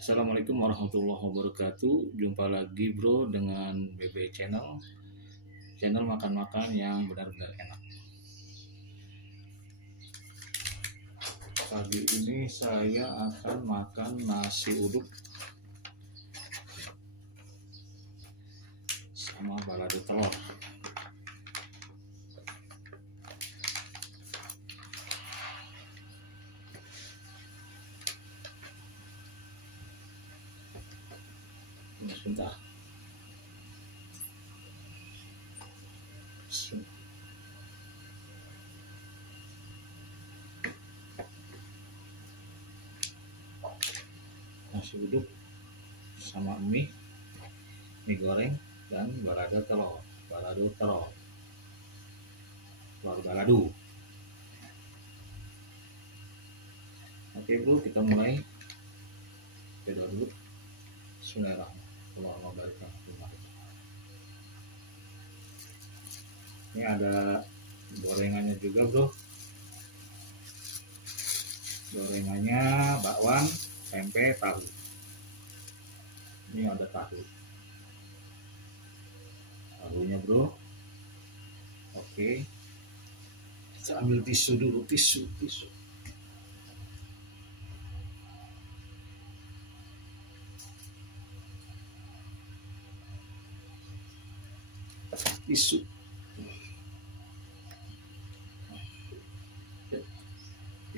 Assalamualaikum warahmatullahi wabarakatuh. Jumpa lagi bro dengan BB Channel makan-makan yang benar-benar enak. Pagi ini saya akan makan nasi uduk sama balado telur. Sebentar. Nasi uduk sama mie goreng dan balado telur. Telur balado. Oke bro, kita mulai. Kita dulu. Bismillahirrahmanirrahim. Ini ada gorengannya juga bro. Gorengannya bakwan, tempe, tahu. Ini ada tahunya bro. Oke, kita ambil tisu dulu. Tisu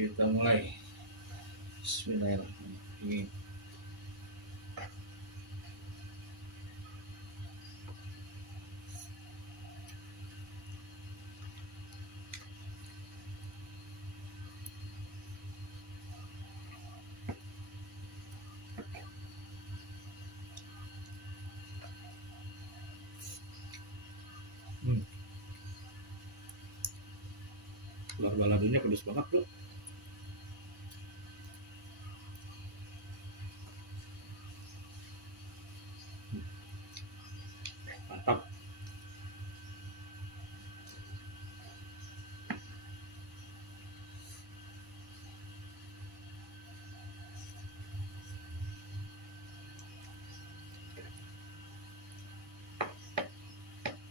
kita mulai. Bismillahirrahmanirrahim. Telur baladonya pedas banget bro. Mantap.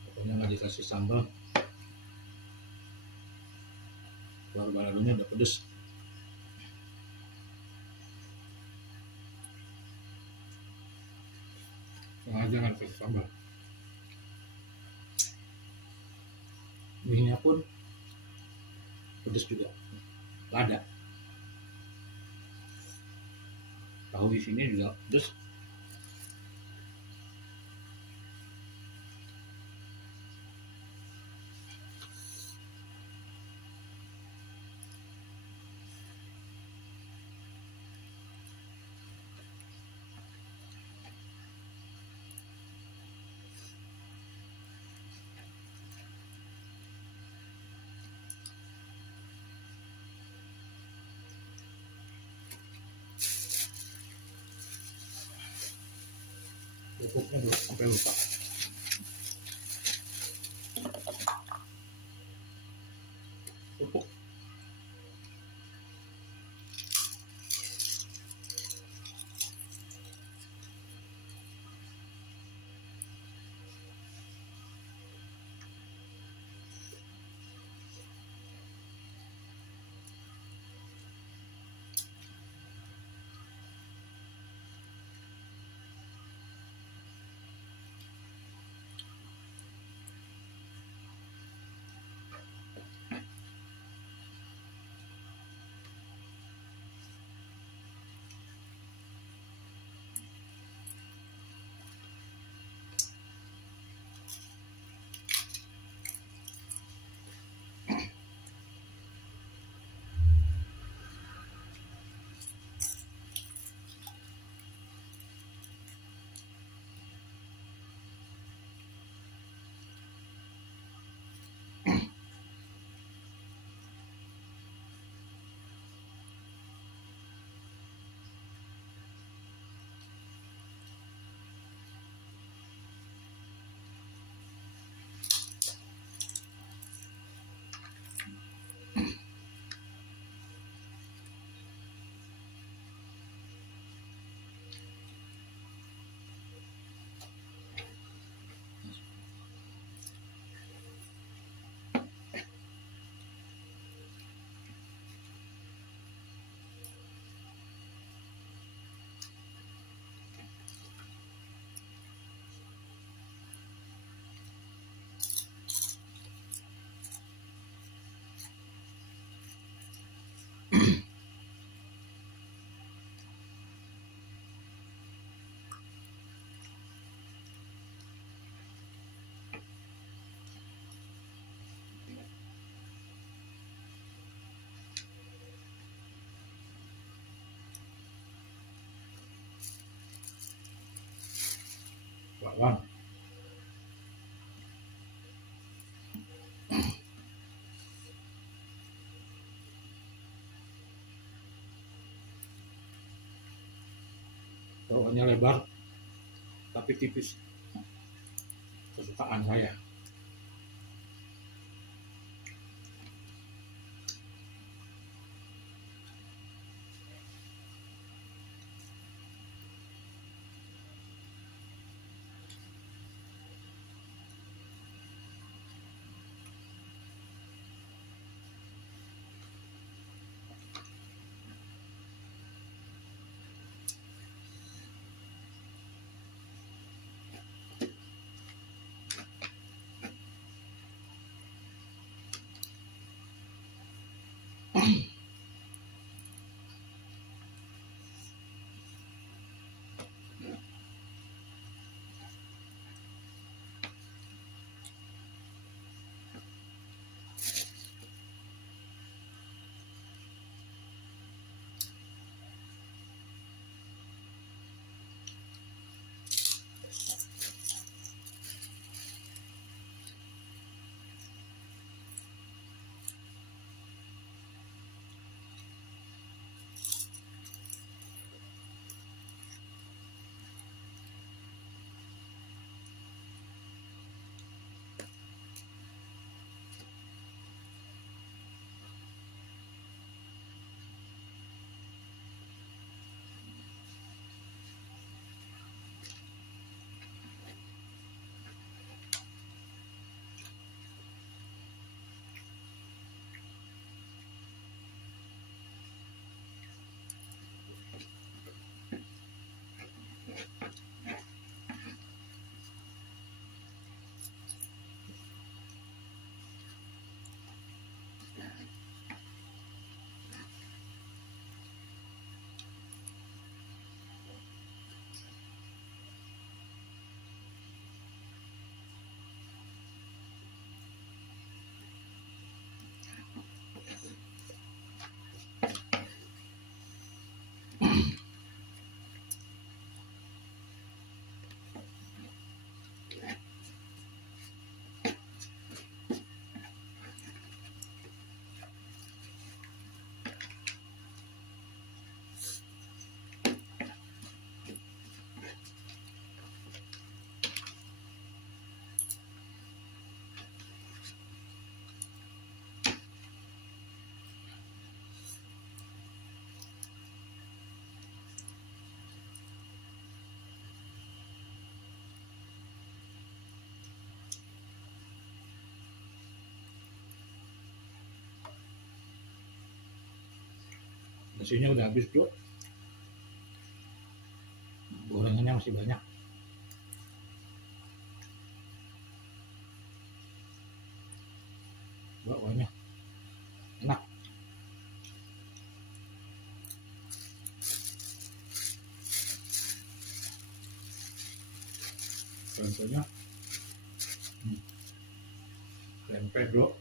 Pokoknya nggak dikasih sambal, telur baladonya udah pedes. Jangan kasih sambal. Mie-nya pun pedes juga. Lada. Tahu di sini juga pedes. Pupuknya dulu sampai lupa. Pupuk. kawan. Rokokannya lebar tapi tipis, kesukaan saya. Nasinya udah habis bro, gorengannya masih banyak. Bakwanya enak. Contohnya tempe bro.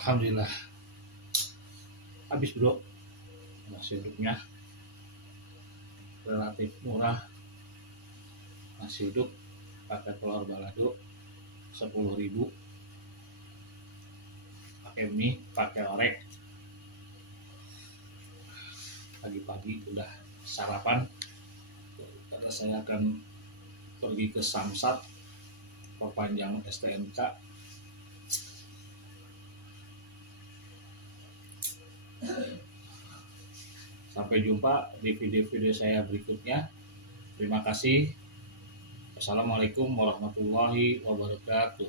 Alhamdulillah habis bro. Nasi uduknya relatif murah, nasi uduk pakai telur balado 10.000, pakai mie, pakai orek. Pagi-pagi udah sarapan, karena saya akan pergi ke Samsat perpanjang STNK. Sampai jumpa di video-video saya berikutnya. Terima kasih. Assalamualaikum warahmatullahi wabarakatuh.